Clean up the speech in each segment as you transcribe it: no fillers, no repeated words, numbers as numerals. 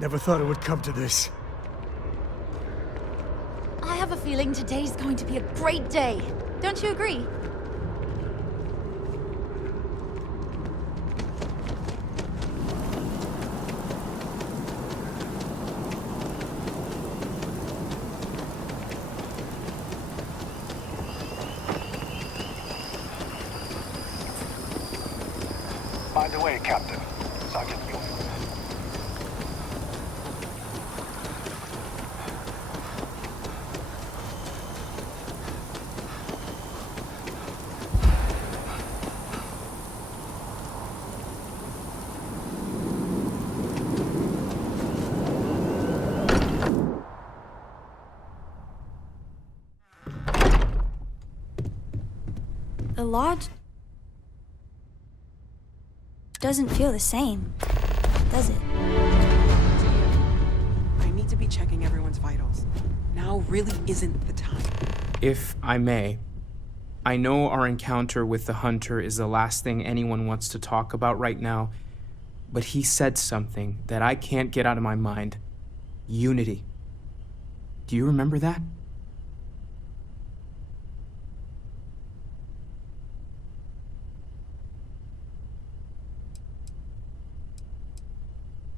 Never thought it would come to this. I have a feeling today's going to be a great day. Don't you agree? Find a way, Captain. Sergeant Newman. The lodge doesn't feel the same, does it? I need to be checking everyone's vitals. Now really isn't the time. If I may, I know our encounter with the Hunter is the last thing anyone wants to talk about right now, but he said something that I can't get out of my mind. Unity. Do you remember that?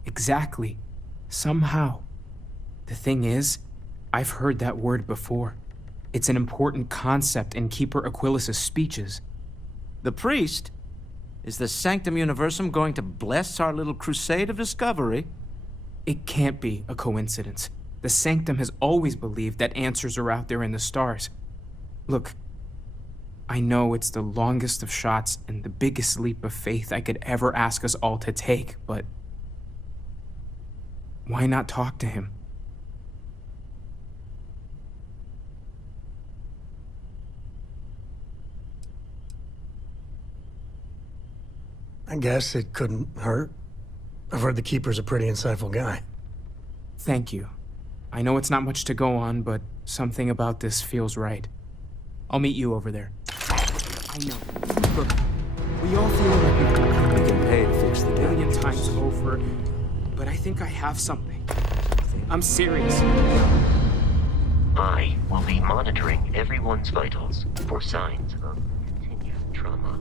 Exactly. Somehow. The thing is, I've heard that word before. It's an important concept in Keeper Aquilas's speeches. The priest? Is the Sanctum Universum going to bless our little crusade of discovery? It can't be a coincidence. The Sanctum has always believed that answers are out there in the stars. Look, I know it's the longest of shots and the biggest leap of faith I could ever ask us all to take, but why not talk to him? I guess it couldn't hurt. I've heard the Keeper's a pretty insightful guy. Thank you. I know it's not much to go on, but something about this feels right. I'll meet you over there. I know. Look, we all feel like We can pay to fix the a million damage. times over, but I think I have something. I'm serious. I will be monitoring everyone's vitals for signs of continued trauma.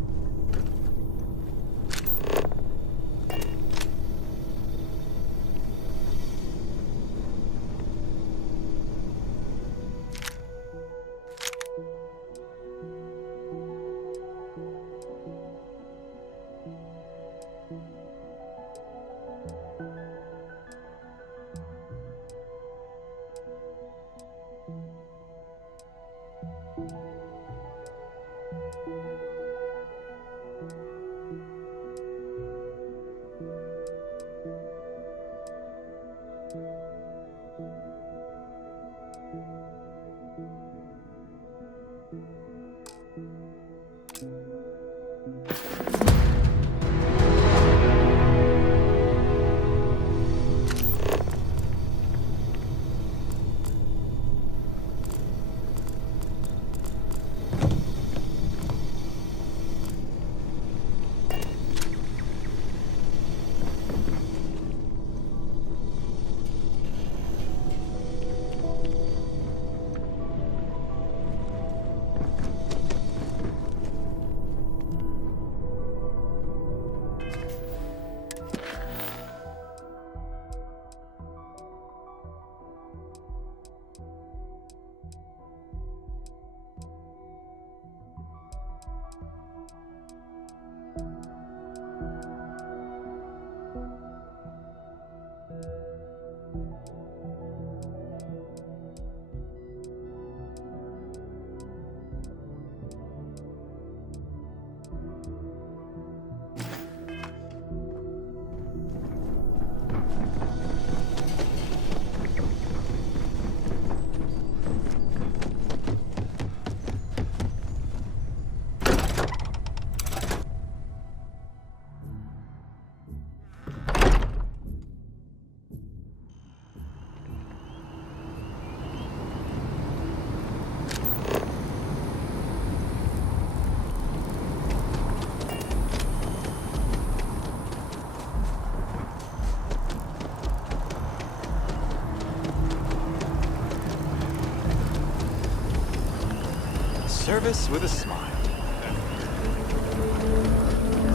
service with a smile.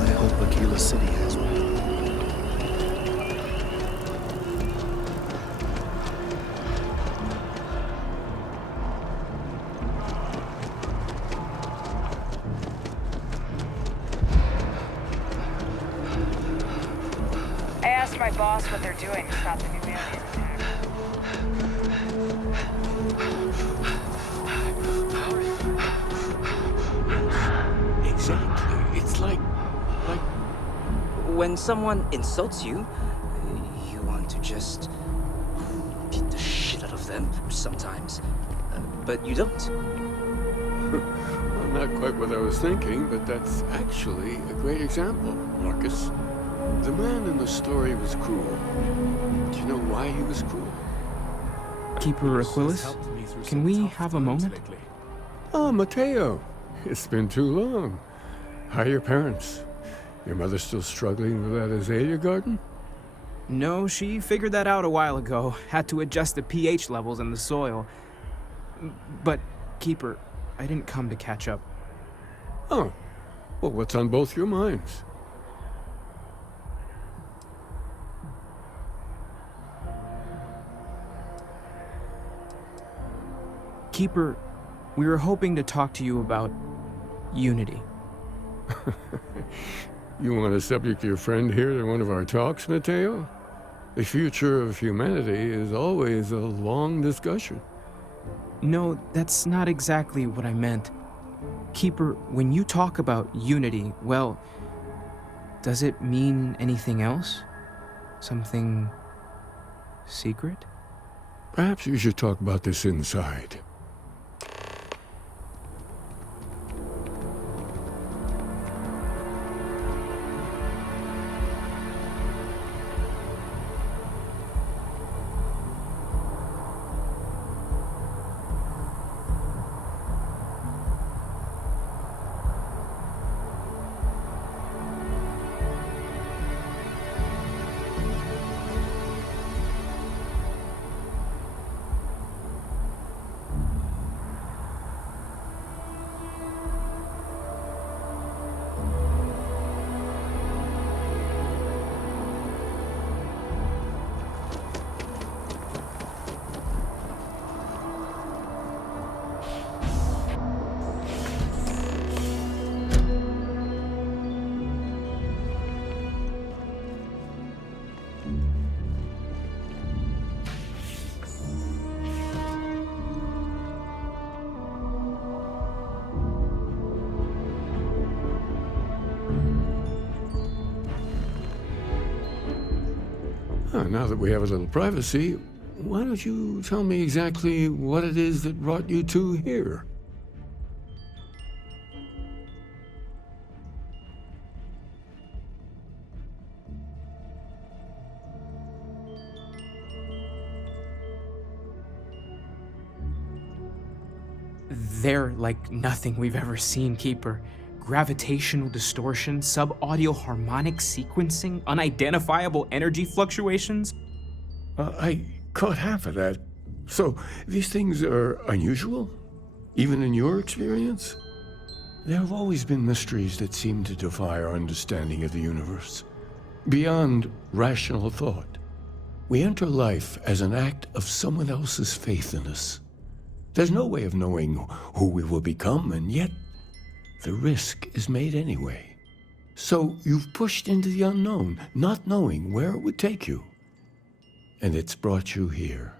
I hope Aquila City has one. I asked my boss what they're doing to stop the new alien attack. Exactly. It's like... When someone insults you, you want to just beat the shit out of them sometimes, but you don't. Well, not quite what I was thinking, but that's actually a great example, Marcus. The man in the story was cruel. Do you know why he was cruel? Keeper Aquilus, can we have a moment? Oh, Matteo. It's been too long. How are your parents? Your mother still struggling with that azalea garden? No, she figured that out a while ago. Had to adjust the pH levels in the soil. But, Keeper, I didn't come to catch up. Oh. Well, what's on both your minds? Keeper, we were hoping to talk to you about unity. You want to subject your friend here to one of our talks, Matteo? The future of humanity is always a long discussion. No, that's not exactly what I meant. Keeper, when you talk about unity, well, does it mean anything else? Something secret? Perhaps you should talk about this inside. Now that we have a little privacy, why don't you tell me exactly what it is that brought you two here? They're like nothing we've ever seen, Keeper. Gravitational distortion, sub-audio harmonic sequencing, unidentifiable energy fluctuations. I caught half of that. So, these things are unusual? Even in your experience? There have always been mysteries that seem to defy our understanding of the universe. Beyond rational thought. We enter life as an act of someone else's faith in us. There's no way of knowing who we will become, and yet the risk is made anyway. So you've pushed into the unknown, not knowing where it would take you. And it's brought you here.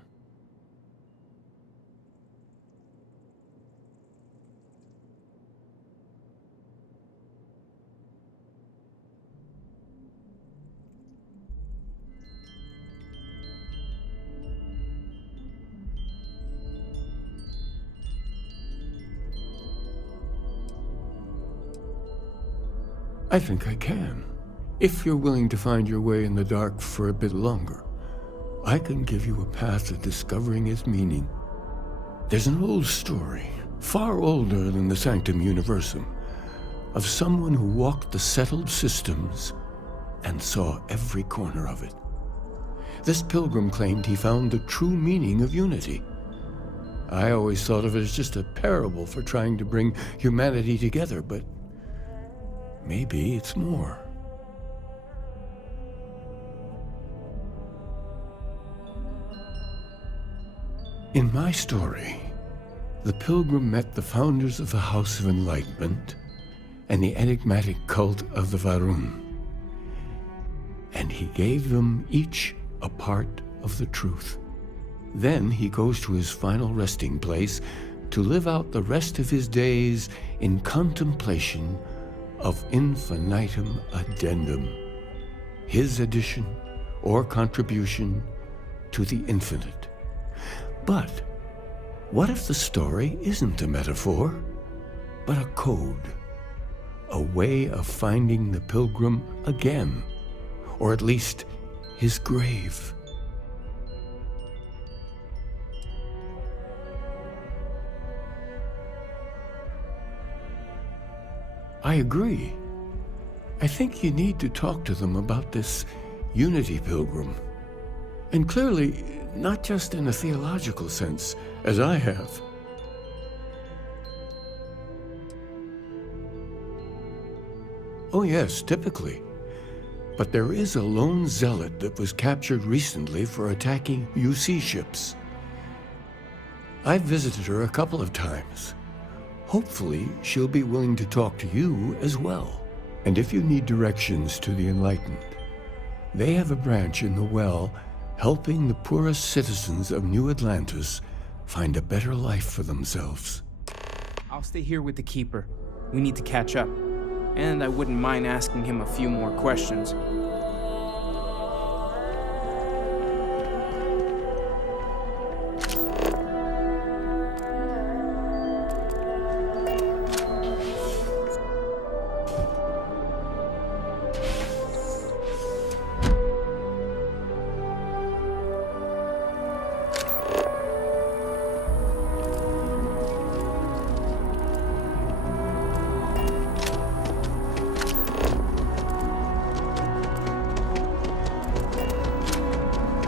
I think I can. If you're willing to find your way in the dark for a bit longer, I can give you a path to discovering its meaning. There's an old story, far older than the Sanctum Universum, of someone who walked the settled systems and saw every corner of it. This pilgrim claimed he found the true meaning of unity. I always thought of it as just a parable for trying to bring humanity together, but maybe it's more. In my story, the Pilgrim met the founders of the House of Enlightenment and the enigmatic cult of the Varun, and he gave them each a part of the truth. Then he goes to his final resting place to live out the rest of his days in contemplation of infinitum addendum, his addition or contribution to the infinite. But what if the story isn't a metaphor, but a code, a way of finding the Pilgrim again, or at least his grave? I agree. I think you need to talk to them about this Unity Pilgrim. And clearly, not just in a theological sense, as I have. Oh yes, typically. But there is a lone zealot that was captured recently for attacking UC ships. I've visited her a couple of times. Hopefully, she'll be willing to talk to you as well. And if you need directions to the Enlightened, they have a branch in the Well helping the poorest citizens of New Atlantis find a better life for themselves. I'll stay here with the Keeper. We need to catch up. And I wouldn't mind asking him a few more questions.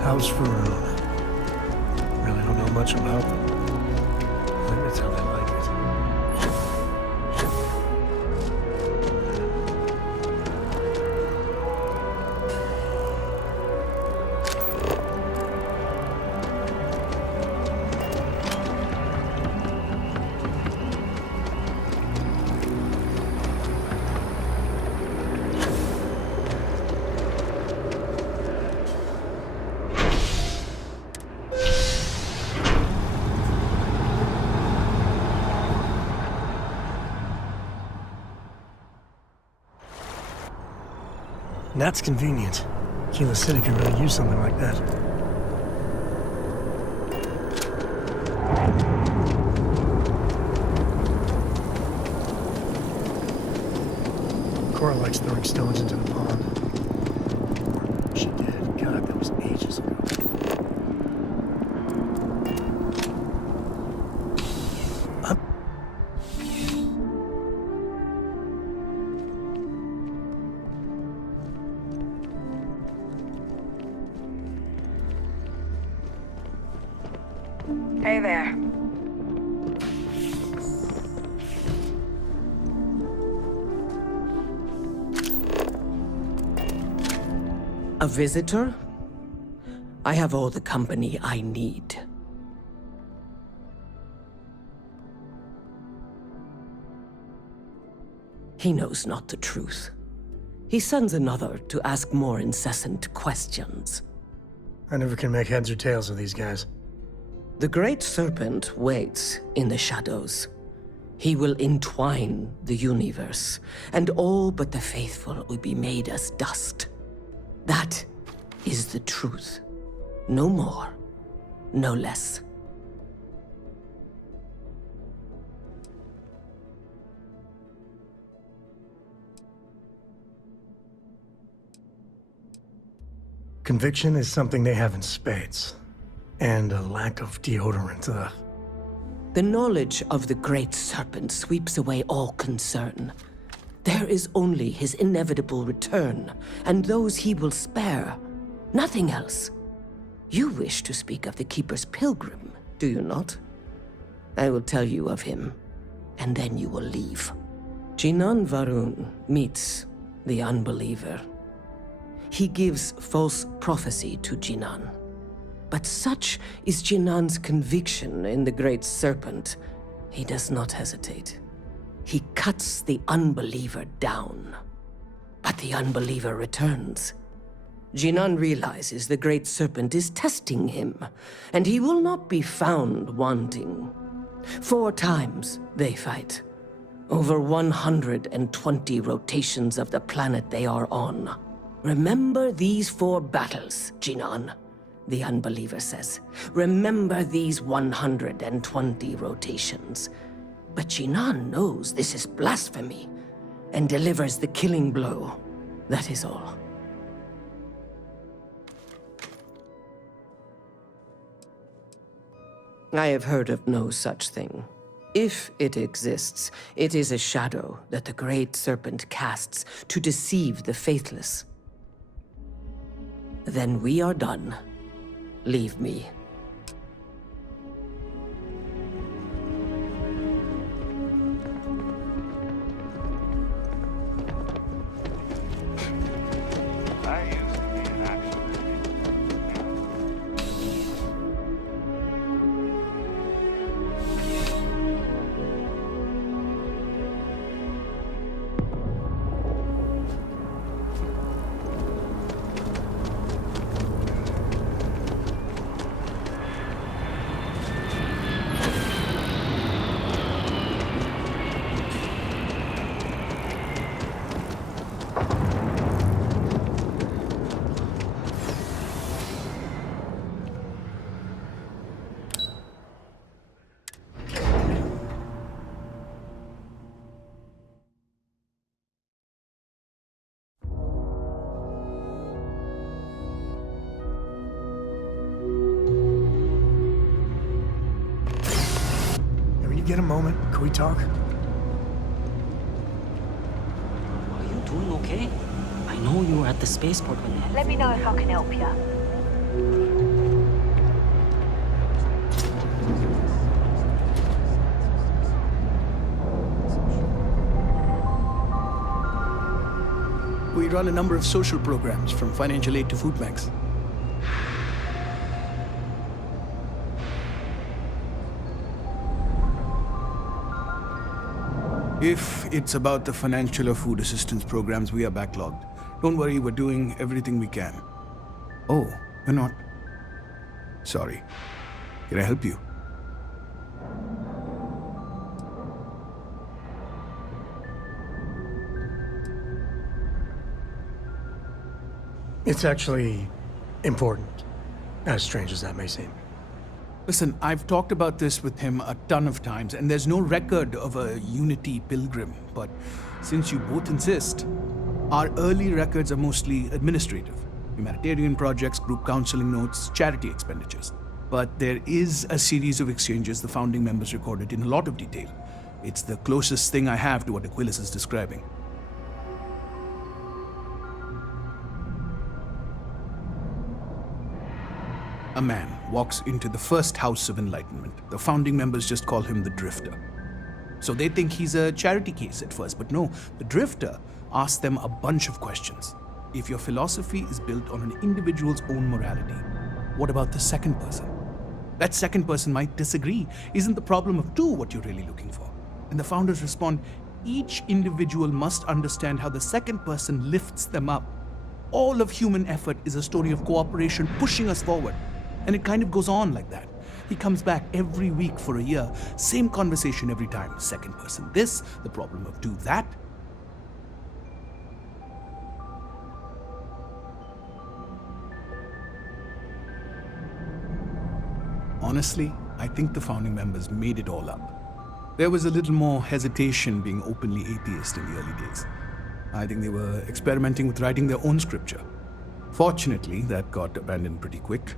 House Varun. Really don't know much about them. I think that's how they like it. That's convenient. Kila City could really use something like that. Cora likes throwing stones into the pond. She did. God, that was ages ago. Hey there. A visitor? I have all the company I need. He knows not the truth. He sends another to ask more incessant questions. I never can make heads or tails of these guys. The Great Serpent waits in the shadows. He will entwine the universe, and all but the faithful will be made as dust. That is the truth. No more, no less. Conviction is something they have in spades. And a lack of deodorant, ugh. The knowledge of the Great Serpent sweeps away all concern. There is only his inevitable return, and those he will spare. Nothing else. You wish to speak of the Keeper's Pilgrim, do you not? I will tell you of him, and then you will leave. Jinan Varun meets the unbeliever. He gives false prophecy to Jinan. But such is Jinan's conviction in the Great Serpent, he does not hesitate. He cuts the unbeliever down. But the unbeliever returns. Jinan realizes the Great Serpent is testing him, and he will not be found wanting. 4 times they fight. Over 120 rotations of the planet they are on. Remember these 4 battles, Jinan, the unbeliever says. Remember these 120 rotations. But Jinan knows this is blasphemy and delivers the killing blow. That is all. I have heard of no such thing. If it exists, it is a shadow that the Great Serpent casts to deceive the faithless. Then we are done. Leave me. I used to be an action. Get a moment? Can we talk? Are you doing okay? I know you were at the spaceport when they... Let me know if I can help you. We run a number of social programs, from financial aid to food banks. If it's about the financial or food assistance programs, we are backlogged. Don't worry, we're doing everything we can. Oh, we're not. Sorry. Can I help you? It's actually important, as strange as that may seem. Listen, I've talked about this with him a ton of times, and there's no record of a Unity Pilgrim. But since you both insist, our early records are mostly administrative. Humanitarian projects, group counseling notes, charity expenditures. But there is a series of exchanges the founding members recorded in a lot of detail. It's the closest thing I have to what Aquilus is describing. A man walks into the first house of enlightenment. The founding members just call him the Drifter. So they think he's a charity case at first, but no, the Drifter asks them a bunch of questions. If your philosophy is built on an individual's own morality, what about the second person? That second person might disagree. Isn't the problem of 2 what you're really looking for? And the founders respond, each individual must understand how the second person lifts them up. All of human effort is a story of cooperation pushing us forward. And it kind of goes on like that. He comes back every week for a year. Same conversation every time. Second person this, the problem of 2 that. Honestly, I think the founding members made it all up. There was a little more hesitation being openly atheist in the early days. I think they were experimenting with writing their own scripture. Fortunately, that got abandoned pretty quick.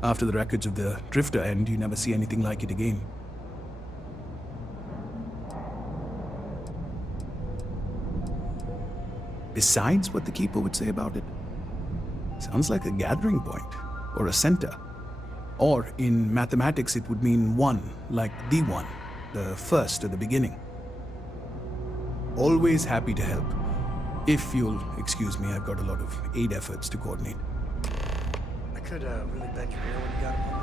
After the records of the Drifter end, you never see anything like it again. Besides what the Keeper would say about it, sounds like a gathering point, or a center. Or in mathematics, it would mean one, like the one, the first at the beginning. Always happy to help. If you'll excuse me, I've got a lot of aid efforts to coordinate. I could really bend your ear when you got a moment.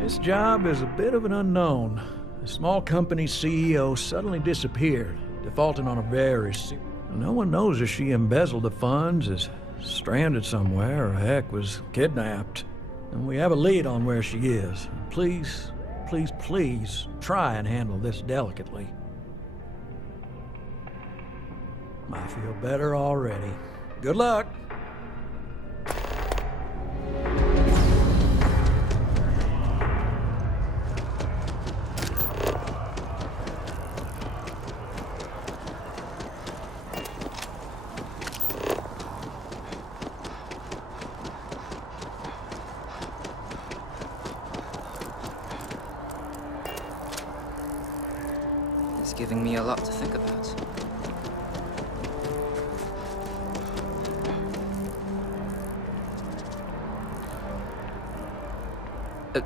This job is a bit of an unknown. A small company's CEO suddenly disappeared, defaulting on a very serious... No one knows if she embezzled the funds, is stranded somewhere, or heck, was kidnapped. And we have a lead on where she is. Please, please, please, try and handle this delicately. I feel better already. Good luck! It's giving me a lot to think about.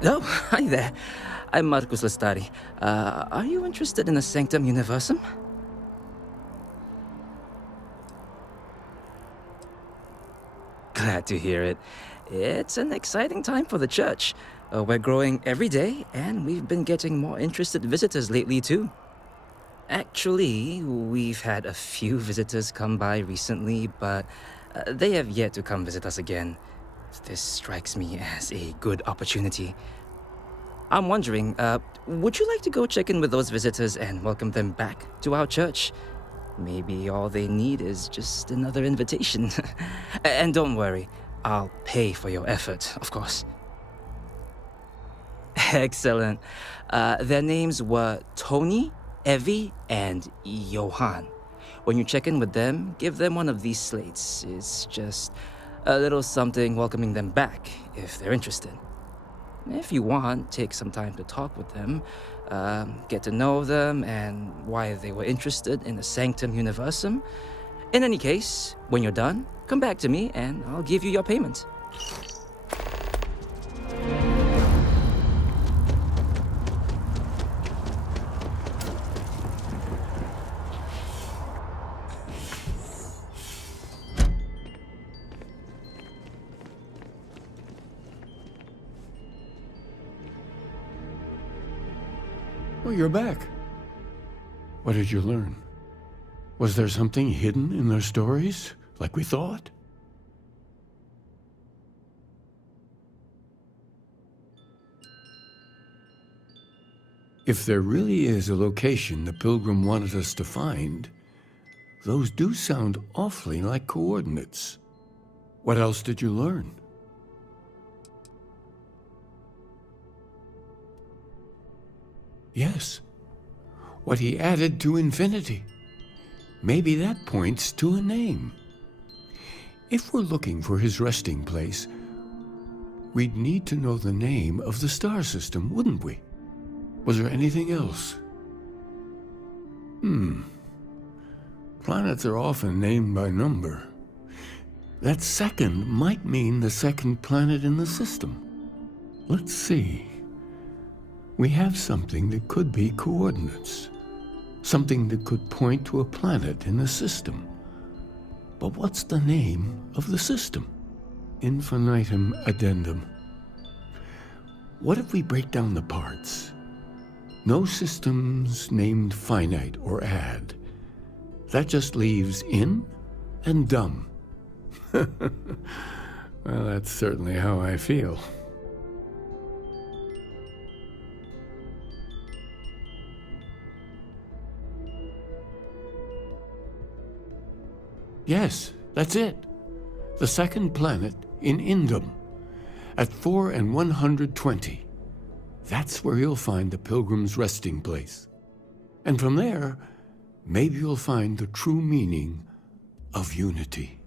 Oh, hi there. I'm Marcus Lestari. Are you interested in the Sanctum Universum? Glad to hear it. It's an exciting time for the church. We're growing every day, and we've been getting more interested visitors lately, too. Actually, we've had a few visitors come by recently, but they have yet to come visit us again. This strikes me as a good opportunity. I'm wondering, would you like to go check in with those visitors and welcome them back to our church? Maybe all they need is just another invitation. And don't worry, I'll pay for your effort, of course. Excellent. Their names were Tony, Evie, and Johan. When you check in with them, give them one of these slates. It's just a little something welcoming them back, if they're interested. If you want, take some time to talk with them, get to know them, and why they were interested in the Sanctum Universum. In any case, when you're done, come back to me, and I'll give you your payment. Well, you're back. What did you learn? Was there something hidden in their stories, like we thought? If there really is a location the Pilgrim wanted us to find, those do sound awfully like coordinates. What else did you learn? Yes, what he added to infinity. Maybe that points to a name. If we're looking for his resting place, we'd need to know the name of the star system, wouldn't we? Was there anything else? Planets are often named by number. That second might mean the second planet in the system. Let's see. We have something that could be coordinates. Something that could point to a planet in the system. But what's the name of the system? Infinitum addendum. What if we break down the parts? No systems named finite or add. That just leaves in and dumb. Well, that's certainly how I feel. Yes, that's it. The second planet in Indum, at 4 and 120. That's where you'll find the Pilgrim's resting place. And from there, maybe you'll find the true meaning of unity.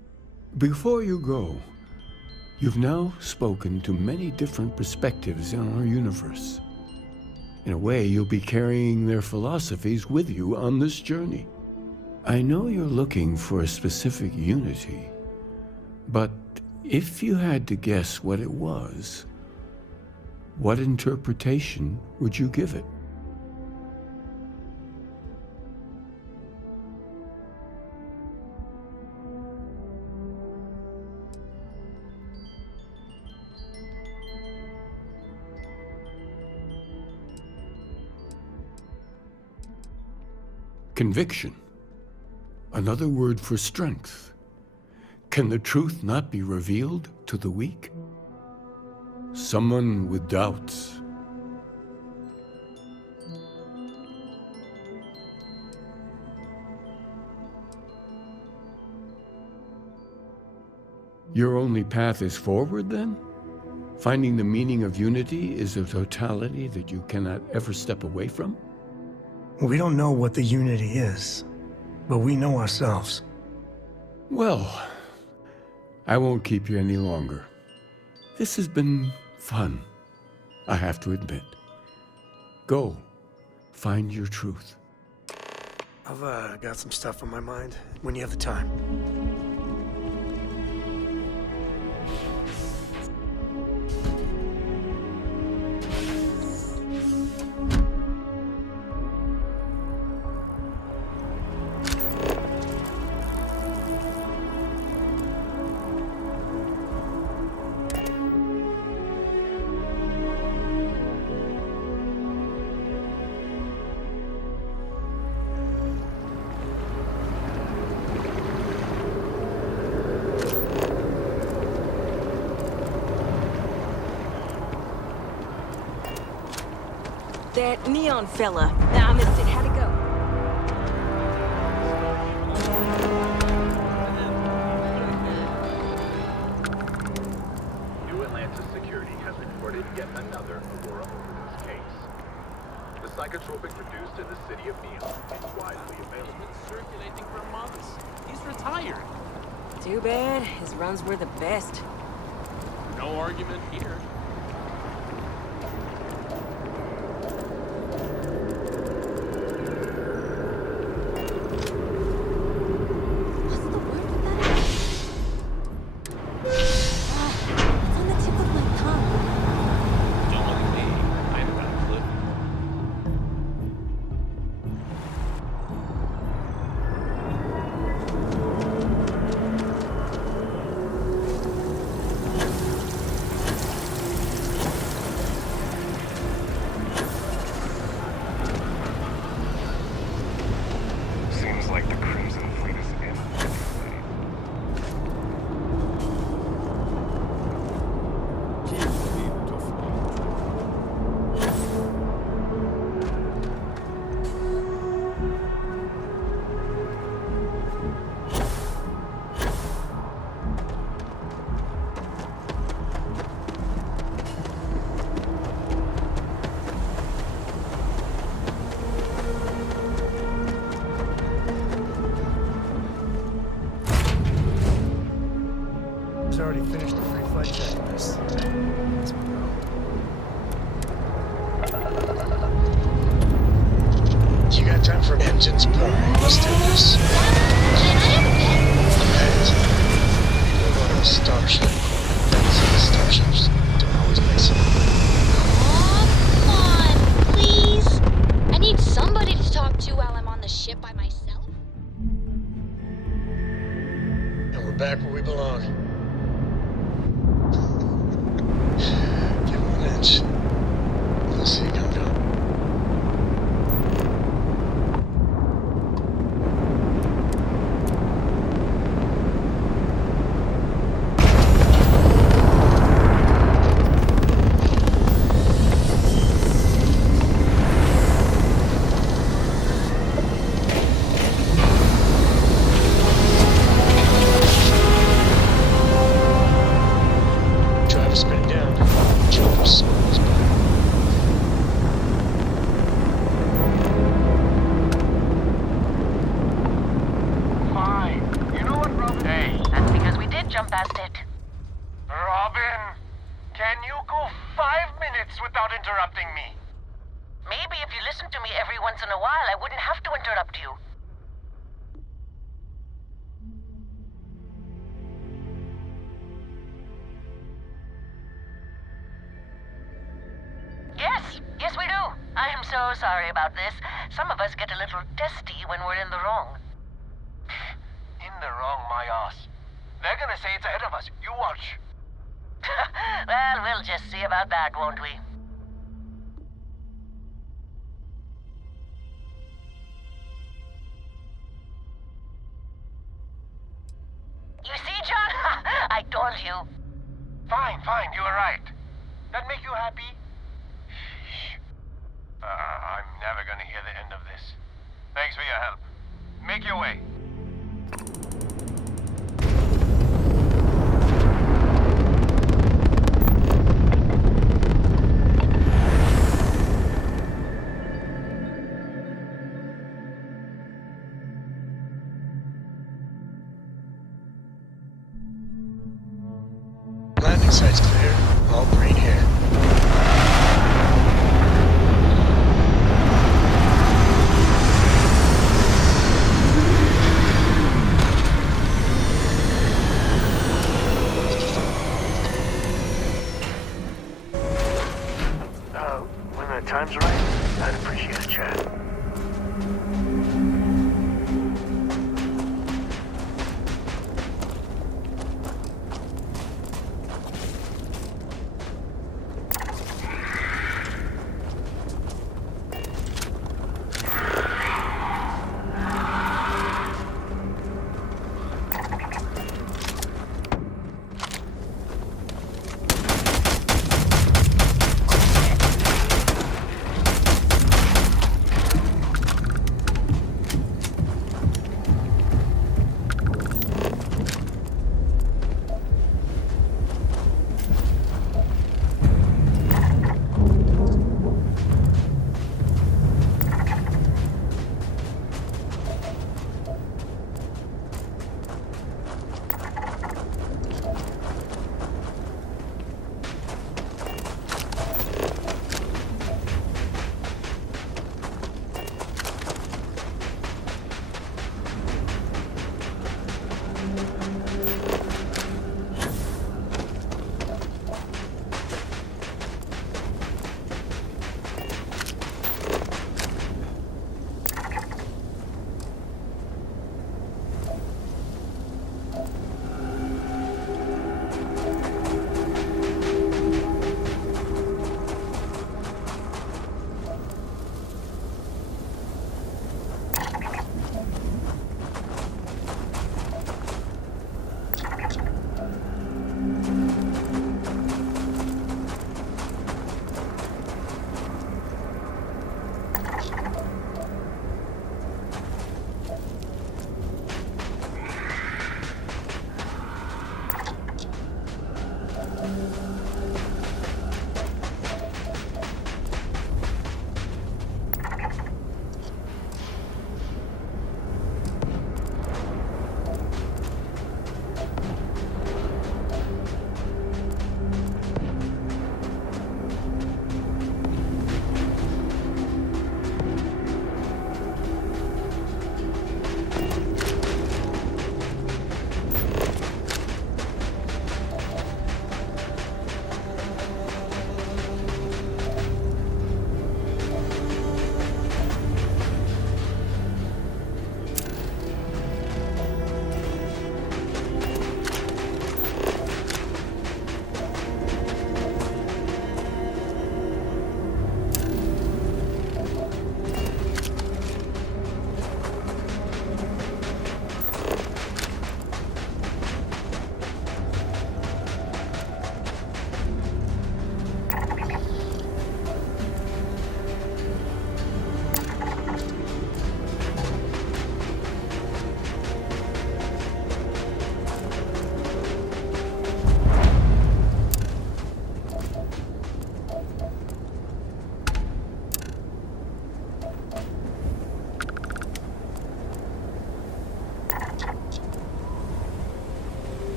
Before you go, you've now spoken to many different perspectives on our universe. In a way, you'll be carrying their philosophies with you on this journey. I know you're looking for a specific unity, but if you had to guess what it was, what interpretation would you give it? Conviction. Another word for strength. Can the truth not be revealed to the weak? Someone with doubts. Your only path is forward, then? Finding the meaning of unity is a totality that you cannot ever step away from? We don't know what the unity is, but we know ourselves. Well, I won't keep you any longer. This has been fun, I have to admit. Go, find your truth. I've got some stuff on my mind when you have the time. That neon fella. I missed it. How'd it go? New Atlantis Security has reported yet another Aurora overdose case. The psychotropic produced in the city of Neon is widely available. He's been circulating for months. He's retired. Too bad. His runs were the best. No argument here. much. We'll see you coming up. Try to spin it down. Jump souls, buddy. Fine. You know what, Robin? Hey. That's because we did jump past it. Robin, can you go 5 minutes without interrupting me? Maybe if you listened to me every once in a while, I wouldn't have to interrupt you. Yes, we do. I am so sorry about this. Some of us get a little testy when we're in the wrong. In the wrong, my ass. They're gonna say it's ahead of us. You watch. Well, we'll just see about that, won't we? You see, John? I told you. Fine, you were right. That make you happy? I'm never gonna hear the end of this. Thanks for your help. Make your way. Landing site's clear. All green here. When the time's right, I'd appreciate a chat.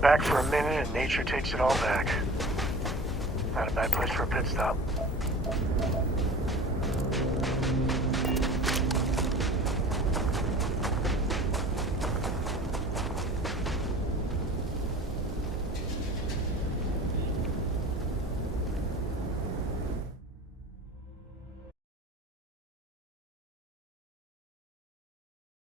Step back for a minute and nature takes it all back. Not a bad place for a pit stop.